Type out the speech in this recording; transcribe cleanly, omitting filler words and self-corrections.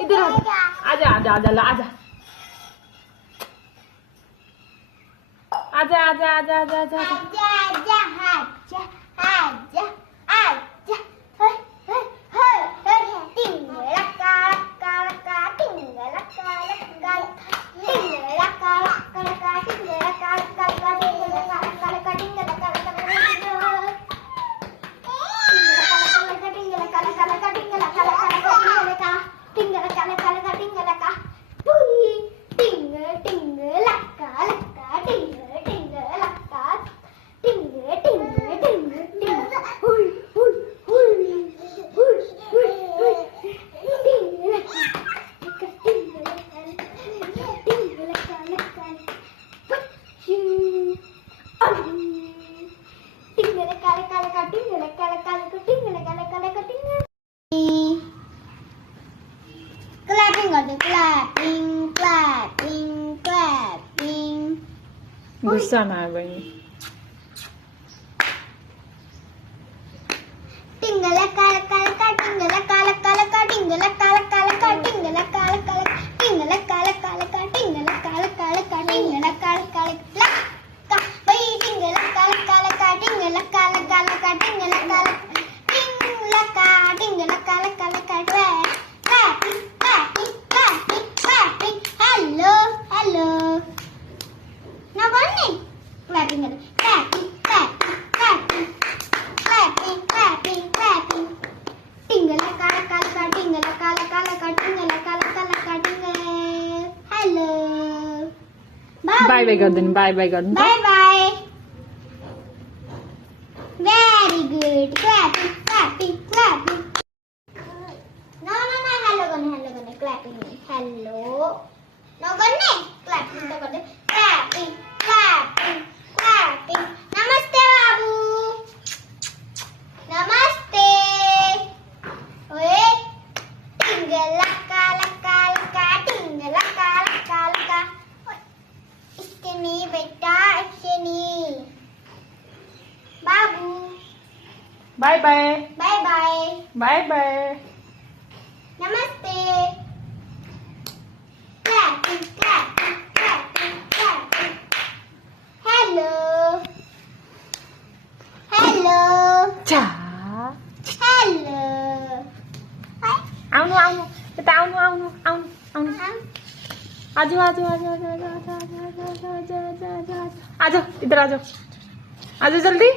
इधर आजा आजा आजा ला आजा आजा आजा आजा आजा आजा गुस्सा ना है भाई टिंगला काला काला टिंगला काला काला टिंगला काला काला टिंगला काला काला टिंगला काला काला टिंगला काला काला टिंगला काला काला का भाई टिंगला काला काला टिंगला काला काला टिंगला काला टिंगला काला काला हेलो हेलो ना बोलनी clapping clapping clapping clapping clapping clapping clapping tingala kala kala tingala kala kala tingala kala kala tingala hello bye bye कर देनी बाय बाय कर देनी bye bye very good clapping clapping clapping no no no hello gone clapping hello no gone clapping to gone clapping clapping clapping namaste babu namaste oye tingala kala kala tingala kala kala इसके नहीं बेटा इसके नहीं बाबू bye bye bye bye bye bye नमस्ते clapping clapping clapping clapping hello hello चा hello आओ नु आओ नु बेटा आओ नु आओ नु आओ नु आओ नु आजो आजो आजो आजो आजो आजो आजो आजो आजो आजो आजो इधर आजो आजो जल्दी